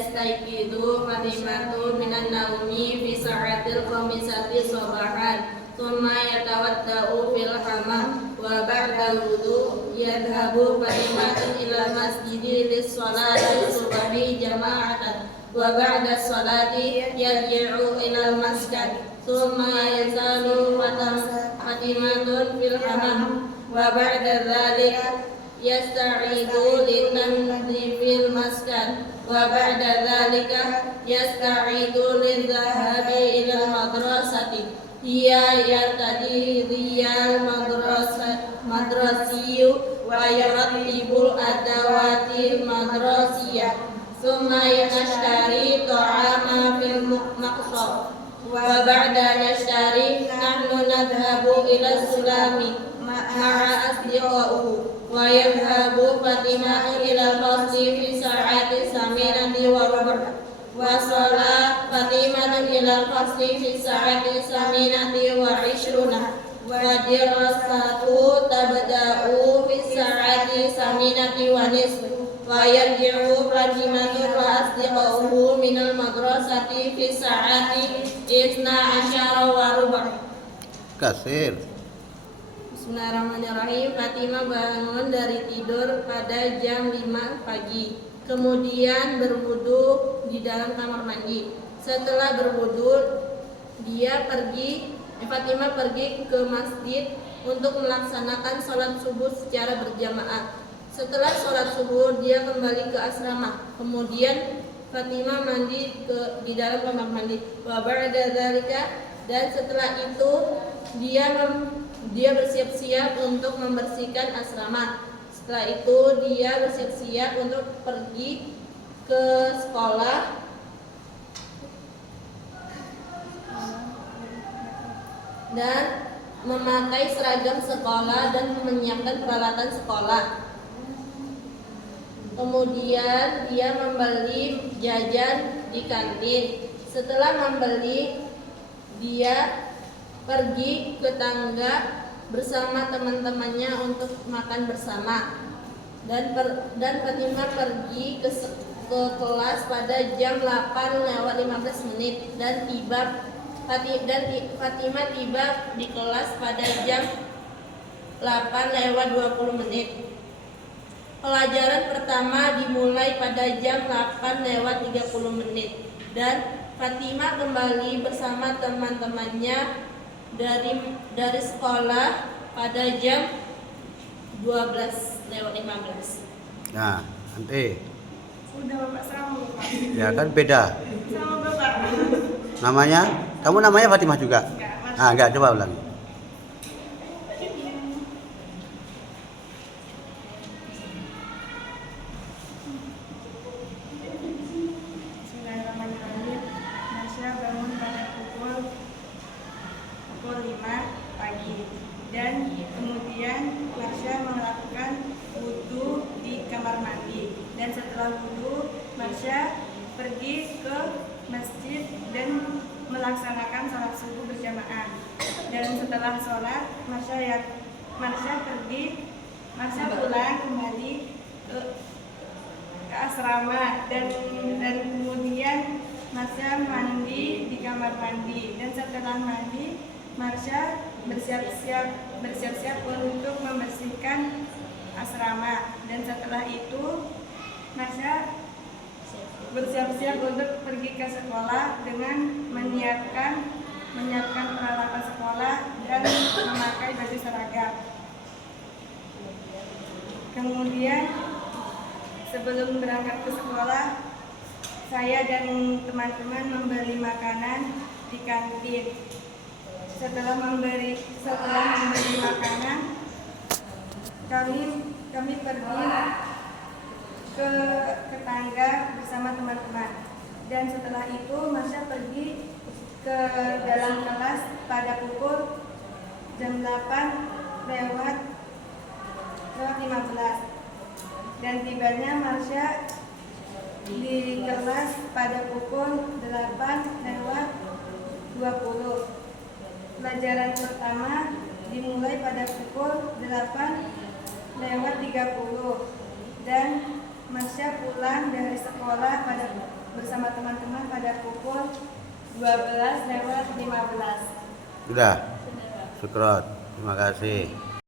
yastayqidu Fatimatu minan naumi fi sa'atil khamisati sabahan thumma yatawadda'u fil hammam wa ba'da wudu yadhhabu Fatimatun ila masjidi lis-sholati subhi jama'atan wa ba'da sholati yarji'u ila al-masjid thumma yazalu Fatimatun fil hammam wa ba'da dzalika yasta'idu litanzifil masjid wa ba'da dzalika yasta'idu lidhahabi ila madrasati hiya yartadi riyal madrasiyyu wa yarattibul adawati madrasiyah thumma yanashtari ta'ama fil maqsad wa ba'da nashtari nahnu nadhhabu ila sulami ma'a asdiqaihi wa yadhhabu Fatimatu ila al-fasli fi sa'ati saminati wa rubu' wa shalat Fatimatu ila al-fasli fi sa'ati saminati wa ishruna wa dirasatu tabda'u fi sa'ati saminati wa nisf wa yarji'u Fatimatu wa asdiqaihi min al-madrasati fi sa'ati isna asyara wa rubu' kasir. Bismillahirrahmanirrahim. Fatimah bangun dari tidur pada jam 5 pagi. Kemudian berwudu di dalam kamar mandi. Setelah berwudu, Fatimah pergi ke masjid untuk melaksanakan sholat subuh secara berjamaah. Setelah sholat subuh, dia kembali ke asrama. Kemudian Fatimah mandi di dalam kamar mandi. Wa ba'da dzalika, dan setelah itu dia bersiap-siap untuk membersihkan asrama. Setelah itu dia bersiap-siap untuk pergi ke sekolah dan memakai seragam sekolah dan menyiapkan peralatan sekolah. Kemudian dia membeli jajan di kantin. Setelah membeli, dia pergi ke tangga bersama teman-temannya untuk makan bersama. Dan Fatimah pergi ke kelas pada jam 8:15 dan Fatimah tiba di kelas pada jam 8:20. Pelajaran pertama dimulai pada jam 8:30 dan Fatimah kembali bersama teman-temannya dari sekolah pada jam 12:15. Nah, nanti. Udah Bapak, sama Bapak. Ya kan beda. Sama Bapak. Namanya? Kamu namanya Fatimah juga? Enggak, Enggak, coba ulangi. Bismillahirrahmanirrahim. Nasya bangun pada pukul 5 pagi dan kemudian Nasya melakukan wudu di kamar mandi, dan setelah wudu Nasya pergi ke masjid dan melaksanakan sholat subuh berjamaah. Dan setelah sholat Nasya pulang kembali ke asrama dan kemudian Nasya mandi di kamar mandi, dan setelah mandi Nasya bersiap-siap untuk membersihkan asrama, dan setelah itu Nasya bersiap-siap untuk pergi ke sekolah dengan menyiapkan peralatan sekolah dan memakai baju seragam. Kemudian sebelum berangkat ke sekolah, saya dan teman-teman membeli makanan di kantin. Setelah membeli makanan, kami pergi ke tangga bersama teman-teman. Dan setelah itu Nasya pergi ke dalam kelas pada pukul jam 8:15. Dan tibanya Nasya di kelas pada pukul 8:20. Pelajaran pertama dimulai pada pukul 8:30 dan Nasya pulang dari sekolah pada bersama teman-teman pada pukul 12:15. Sudah? Syukron. Terima kasih.